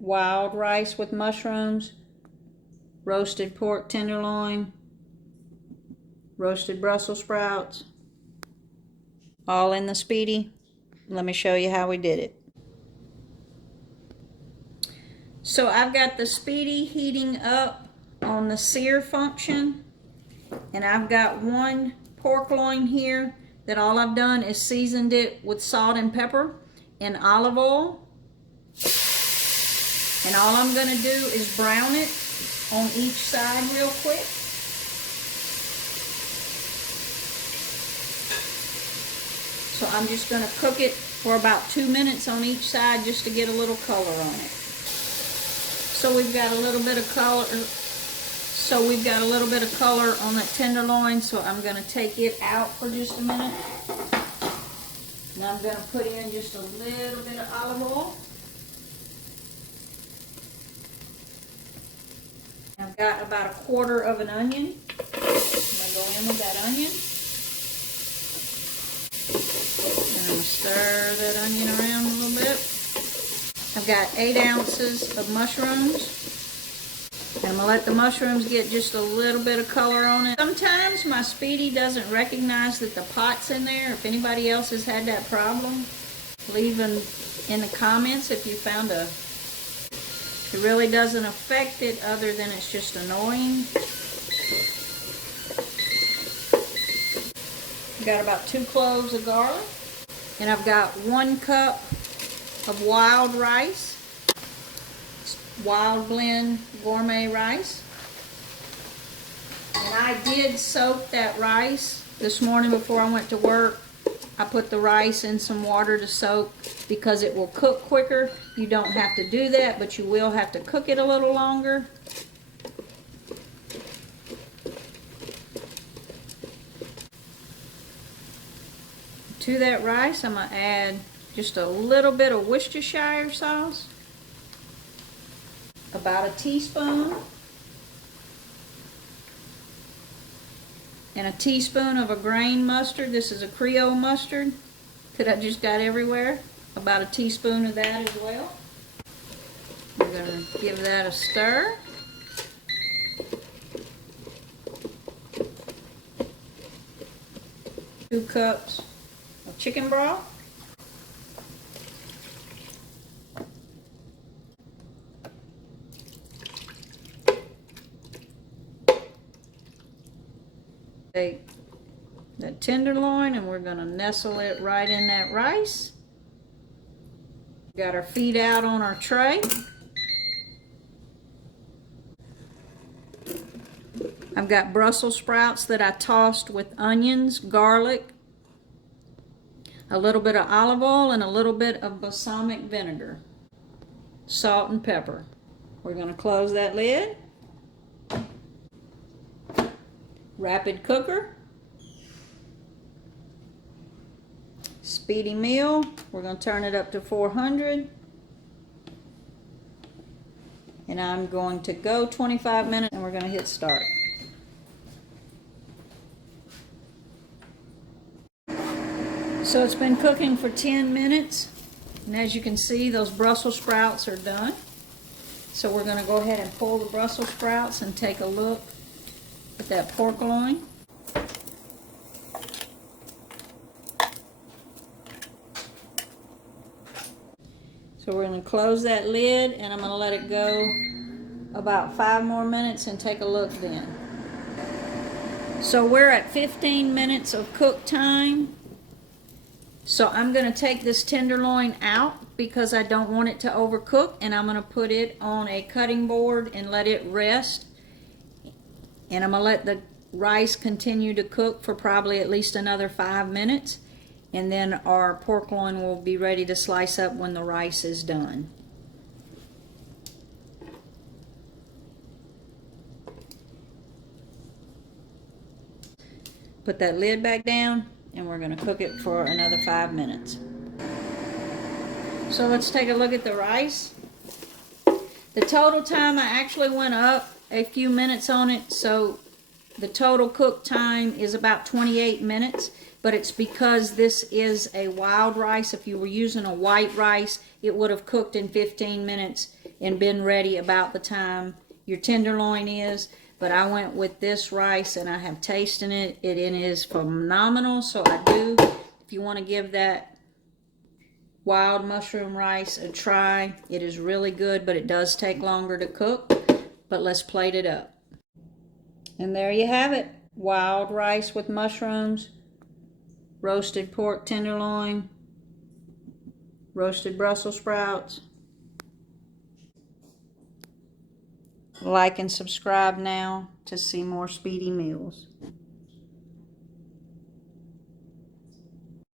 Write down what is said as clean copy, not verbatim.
wild rice with mushrooms, roasted pork tenderloin, roasted Brussels sprouts, all in the Speedi. Let me show you how we did it. So I've got the Speedi heating up on the sear function, and I've got one pork loin here that all I've done is seasoned it with salt and pepper and olive oil. And all I'm going to do is brown it on each side real quick. So I'm just going to cook it for about 2 minutes on each side just to get a little color on it. So we've got a little bit of color. On that tenderloin, so I'm going to take it out for just a minute. And I'm going to put in just a little bit of olive oil. I've got about 1/4 of an onion. I'm going to go in with that onion. And I'm going to stir that onion around a little bit. I've got 8 ounces of mushrooms. And I'm going to let the mushrooms get just a little bit of color on it. Sometimes my Speedi doesn't recognize that the pot's in there. If anybody else has had that problem, leave in the comments if you found it really doesn't affect it other than it's just annoying. I've got about 2 cloves of garlic. And I've got 1 cup of wild rice. Wild blend gourmet rice. And I did soak that rice this morning before I went to work. I put the rice in some water to soak because it will cook quicker. You don't have to do that, but you will have to cook it a little longer. To that rice, I'm going to add just a little bit of Worcestershire sauce. About a teaspoon. And a teaspoon of a grain mustard. This is a Creole mustard that I just got everywhere. About a teaspoon of that as well. We're going to give that a stir. Two cups of chicken broth. Take that tenderloin and we're going to nestle it right in that rice. Got our feet out on our tray. I've got Brussels sprouts that I tossed with onions, garlic, a little bit of olive oil, and a little bit of balsamic vinegar, salt and pepper. We're going to close that lid. Rapid cooker. Speedi meal. We're going to turn it up to 400. And I'm going to go 25 minutes and we're going to hit start. So it's been cooking for 10 minutes. And as you can see, those Brussels sprouts are done. So we're going to go ahead and pull the Brussels sprouts and take a look at that pork loin. So we're going to close that lid and I'm going to let it go about 5 more minutes and take a look then. So we're at 15 minutes of cook time. So I'm going to take this tenderloin out because I don't want it to overcook, and I'm going to put it on a cutting board and let it rest. And I'm going to let the rice continue to cook for probably at least another 5 minutes. And then our pork loin will be ready to slice up when the rice is done. Put that lid back down and we're going to cook it for another 5 minutes. So let's take a look at the rice. The total time, I actually went up a few minutes on it, so the total cook time is about 28 minutes, but it's because this is a wild rice. If you were using a white rice, it would have cooked in 15 minutes and been ready about the time your tenderloin is. But I went with this rice and I have tasted it. It is phenomenal. So I do, if you want to give that wild mushroom rice a try, it is really good, but it does take longer to cook. But let's plate it up. And there you have it. Wild rice with mushrooms, roasted pork tenderloin, roasted Brussels sprouts. Like and subscribe now to see more Speedi meals.